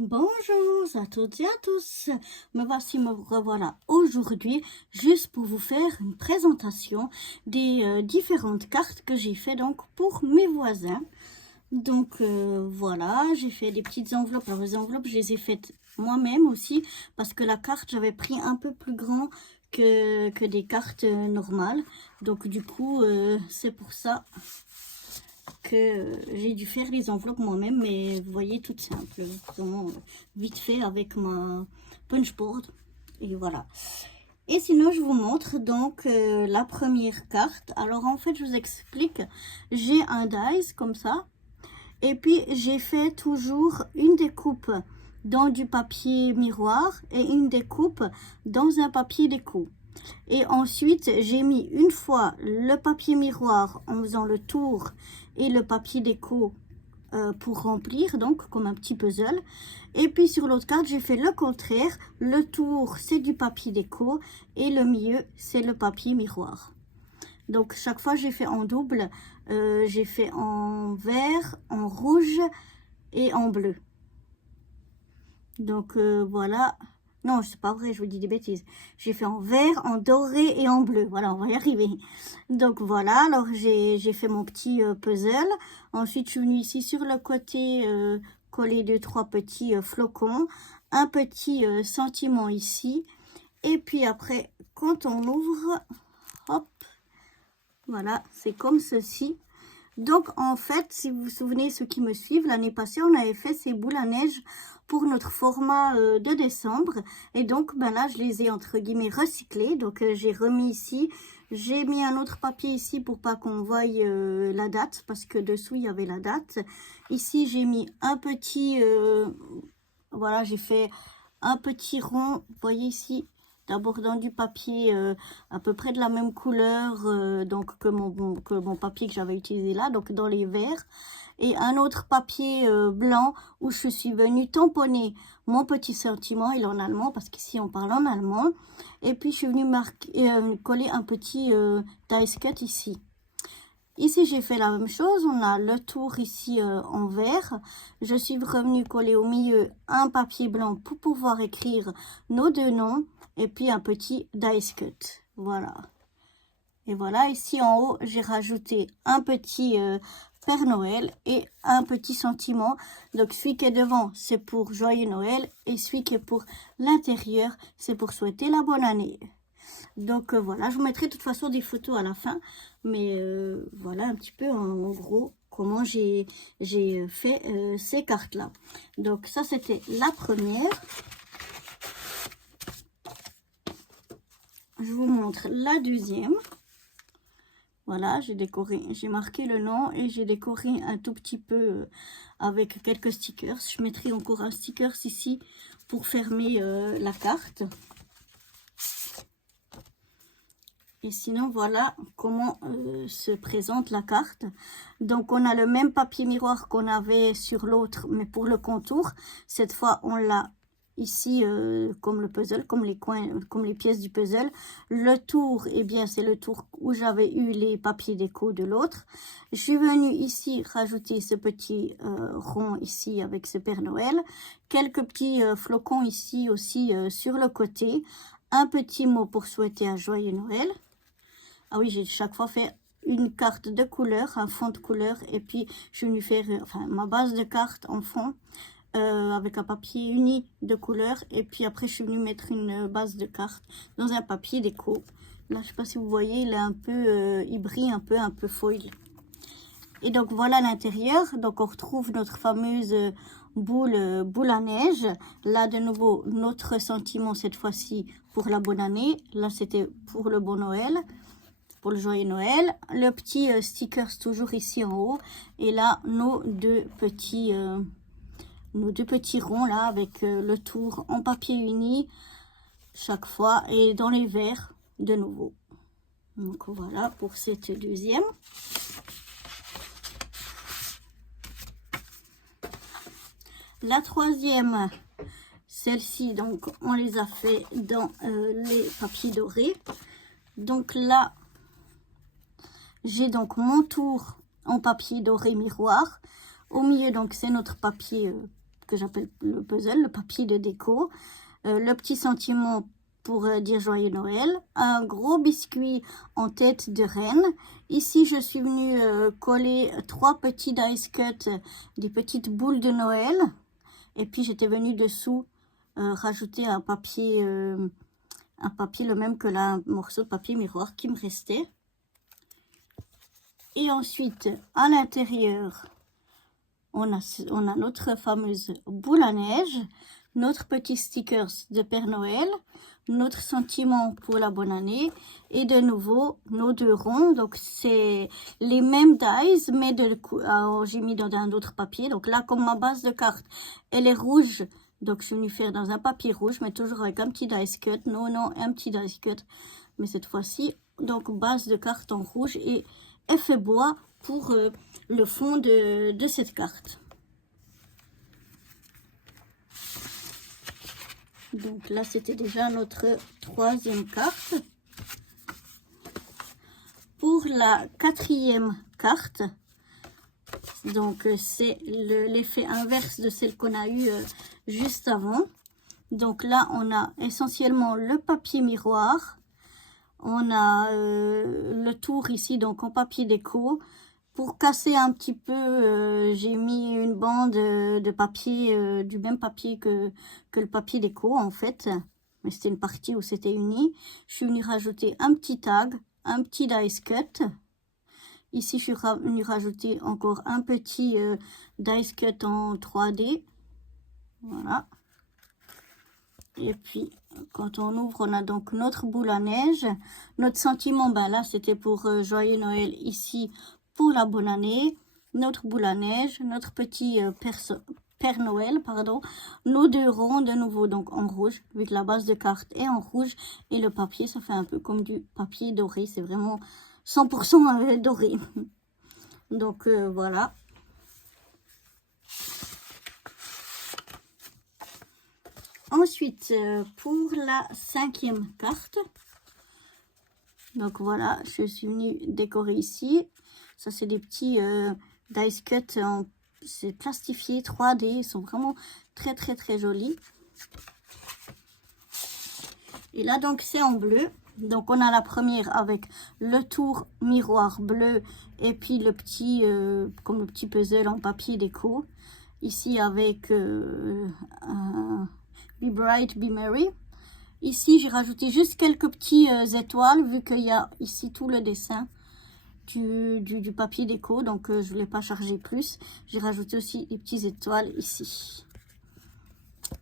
Bonjour à toutes et à tous, me revoilà aujourd'hui juste pour vous faire une présentation des différentes cartes que j'ai fait donc pour mes voisins. Donc voilà, j'ai fait des petites enveloppes. Alors les enveloppes, je les ai faites moi-même aussi parce que la carte, j'avais pris un peu plus grand que des cartes normales. Donc du coup, c'est pour ça que j'ai dû faire les enveloppes moi-même, mais vous voyez, toutes simples, vraiment vite fait avec ma punchboard. Et voilà. Et sinon, je vous montre donc la première carte. Alors en fait, je vous explique, j'ai un dice comme ça. Et puis, j'ai fait toujours une découpe dans du papier miroir et une découpe dans un papier déco. Et ensuite, j'ai mis une fois le papier miroir en faisant le tour et le papier déco pour remplir, donc comme un petit puzzle. Et puis sur l'autre carte, j'ai fait le contraire. Le tour, c'est du papier déco et le milieu, c'est le papier miroir. Donc chaque fois, j'ai fait en double. J'ai fait en vert, en rouge et en bleu. Donc voilà. Non, c'est pas vrai, je vous dis des bêtises. J'ai fait en vert, en doré et en bleu. Voilà, on va y arriver. Donc voilà, alors j'ai fait mon petit puzzle. Ensuite, je suis venue ici sur le côté coller 2-3 petits flocons. Un petit sentiment ici. Et puis après, quand on ouvre, hop, voilà, c'est comme ceci. Donc, en fait, si vous vous souvenez, ceux qui me suivent, l'année passée, on avait fait ces boules à neige pour notre format de décembre. Et donc, ben là, je les ai, entre guillemets, recyclés. Donc, j'ai remis ici. J'ai mis un autre papier ici pour pas qu'on voie la date, parce que dessous, il y avait la date. Ici, j'ai mis un petit... voilà, j'ai fait un petit rond, vous voyez ici, d'abord dans du papier à peu près de la même couleur donc que mon papier que j'avais utilisé là, donc dans les verts, et un autre papier blanc où je suis venue tamponner mon petit sentiment, il est en allemand parce qu'ici on parle en allemand, et puis je suis venue coller un petit dice cut ici. Ici, j'ai fait la même chose. On a le tour ici en vert. Je suis revenue coller au milieu un papier blanc pour pouvoir écrire nos deux noms. Et puis un petit dice cut. Voilà. Et voilà, ici en haut, j'ai rajouté un petit Père Noël et un petit sentiment. Donc, celui qui est devant, c'est pour Joyeux Noël. Et celui qui est pour l'intérieur, c'est pour souhaiter la bonne année. Donc voilà, je vous mettrai de toute façon des photos à la fin, mais voilà un petit peu en gros comment j'ai fait ces cartes là. Donc ça c'était la première. Je vous montre la deuxième. Voilà, j'ai décoré, j'ai marqué le nom et j'ai décoré un tout petit peu avec quelques stickers. Je mettrai encore un sticker ici pour fermer la carte. Et sinon, voilà comment se présente la carte. Donc, on a le même papier miroir qu'on avait sur l'autre, mais pour le contour. Cette fois, on l'a ici comme le puzzle, comme les coins, comme les pièces du puzzle. Le tour, eh bien, c'est le tour où j'avais eu les papiers déco de l'autre. Je suis venue ici rajouter ce petit rond ici avec ce Père Noël. Quelques petits flocons ici aussi sur le côté. Un petit mot pour souhaiter un joyeux Noël. Ah oui, j'ai chaque fois fait une carte de couleur, un fond de couleur, et puis je suis venue faire ma base de carte en fond avec un papier uni de couleur, et puis après je suis venue mettre une base de carte dans un papier déco. Là, je sais pas si vous voyez, il est un peu, il brille un peu foil. Et donc voilà l'intérieur. Donc on retrouve notre fameuse boule à neige. Là de nouveau notre sentiment cette fois-ci pour la bonne année. Là c'était pour le bon Noël. Pour le joyeux Noël, le petit stickers toujours ici en haut, et là nos deux petits ronds là avec le tour en papier uni chaque fois et dans les verts de nouveau. Donc voilà pour cette deuxième. La troisième, celle-ci, donc on les a fait dans les papiers dorés. Donc là, j'ai donc mon tour en papier doré miroir. Au milieu, donc, c'est notre papier que j'appelle le puzzle, le papier de déco, le petit sentiment pour dire Joyeux Noël, un gros biscuit en tête de reine. Ici, je suis venue coller 3 petits dice cut, des petites boules de Noël. Et puis, j'étais venue dessous rajouter un papier le même que un morceau de papier miroir qui me restait. Et ensuite, à l'intérieur, on a notre fameuse boule à neige, notre petit stickers de Père Noël, notre sentiment pour la bonne année et de nouveau nos 2 ronds. Donc c'est les mêmes dies mais j'ai mis dans un autre papier. Donc là, comme ma base de carte elle est rouge, donc je suis venue faire dans un papier rouge mais toujours avec un petit dice cut. Non, un petit dice cut, mais cette fois-ci donc base de carte en rouge et effet bois pour le fond de cette carte. Donc là, c'était déjà notre 3e carte. Pour la 4e carte, donc c'est l'effet inverse de celle qu'on a eu juste avant. Donc là, on a essentiellement le papier miroir. On a le tour ici, donc en papier déco. Pour casser un petit peu, j'ai mis une bande de papier, du même papier que le papier déco en fait. Mais c'était une partie où c'était uni. Je suis venue rajouter un petit tag, un petit dice cut. Ici, je suis venue rajouter encore un petit dice cut en 3D. Voilà. Et puis, quand on ouvre, on a donc notre boule à neige. Notre sentiment, ben là, c'était pour Joyeux Noël ici. Pour la bonne année, notre boule à neige, notre petit Père Noël, pardon, nos 2 ronds de nouveau donc en rouge, vu que la base de carte est en rouge et le papier, ça fait un peu comme du papier doré, c'est vraiment 100% doré. Donc voilà. Ensuite, pour la 5e carte, donc voilà, je suis venue décorer ici. Ça, c'est des petits dice cut, c'est plastifié 3D, ils sont vraiment très très très jolis. Et là, donc, c'est en bleu. Donc, on a la première avec le tour miroir bleu et puis le petit, comme le petit puzzle en papier déco. Ici, avec Be Bright, Be Merry. Ici, j'ai rajouté juste quelques petits étoiles, vu qu'il y a ici tout le dessin du papier déco, donc je ne voulais pas charger plus. J'ai rajouté aussi des petites étoiles ici.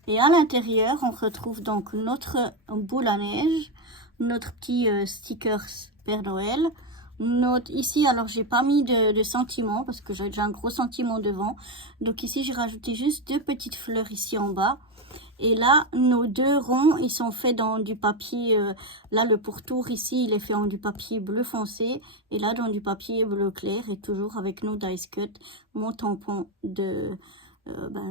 Et à l'intérieur, on retrouve donc notre boule à neige, notre petit stickers Père Noël. Ici, alors j'ai pas mis de sentiments parce que j'ai déjà un gros sentiment devant. Donc ici, j'ai rajouté juste 2 petites fleurs ici en bas. Et là, nos 2 ronds, ils sont faits dans du papier, là le pourtour ici, il est fait en du papier bleu foncé. Et là, dans du papier bleu clair, et toujours avec nos dice cut, mon tampon de,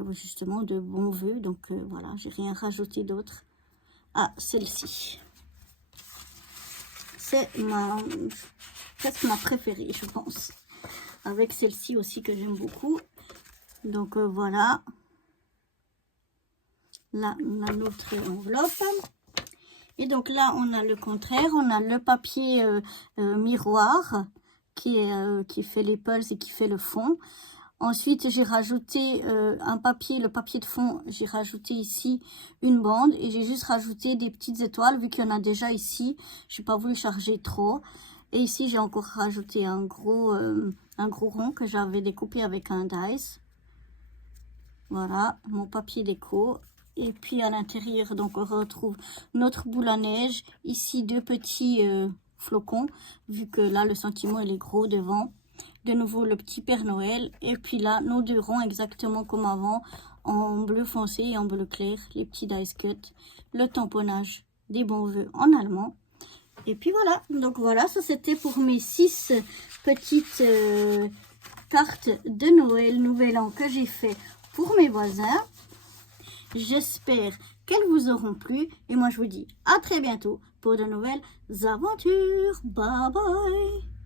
justement, de bon vœu. Donc voilà, j'ai rien rajouté d'autre à celle-ci. C'est presque ma préférée, je pense. Avec celle-ci aussi que j'aime beaucoup. Donc voilà. Là, on a notre enveloppe. Et donc là, on a le contraire. On a le papier miroir qui fait les pulses et qui fait le fond. Ensuite, j'ai rajouté un papier, le papier de fond. J'ai rajouté ici une bande et j'ai juste rajouté des petites étoiles vu qu'il y en a déjà ici. Je n'ai pas voulu charger trop. Et ici, j'ai encore rajouté un gros rond que j'avais découpé avec un dice. Voilà, mon papier déco. Et puis à l'intérieur, donc on retrouve notre boule à neige. Ici, 2 petits flocons, vu que là, le sentiment, il est gros devant. De nouveau, le petit Père Noël. Et puis là, nos 2 ronds, exactement comme avant, en bleu foncé et en bleu clair. Les petits dice cut, le tamponnage des bons vœux en allemand. Et puis voilà, donc voilà, ça c'était pour mes 6 petites cartes de Noël, Nouvel An que j'ai fait pour mes voisins. J'espère qu'elles vous auront plu et moi je vous dis à très bientôt pour de nouvelles aventures. Bye bye.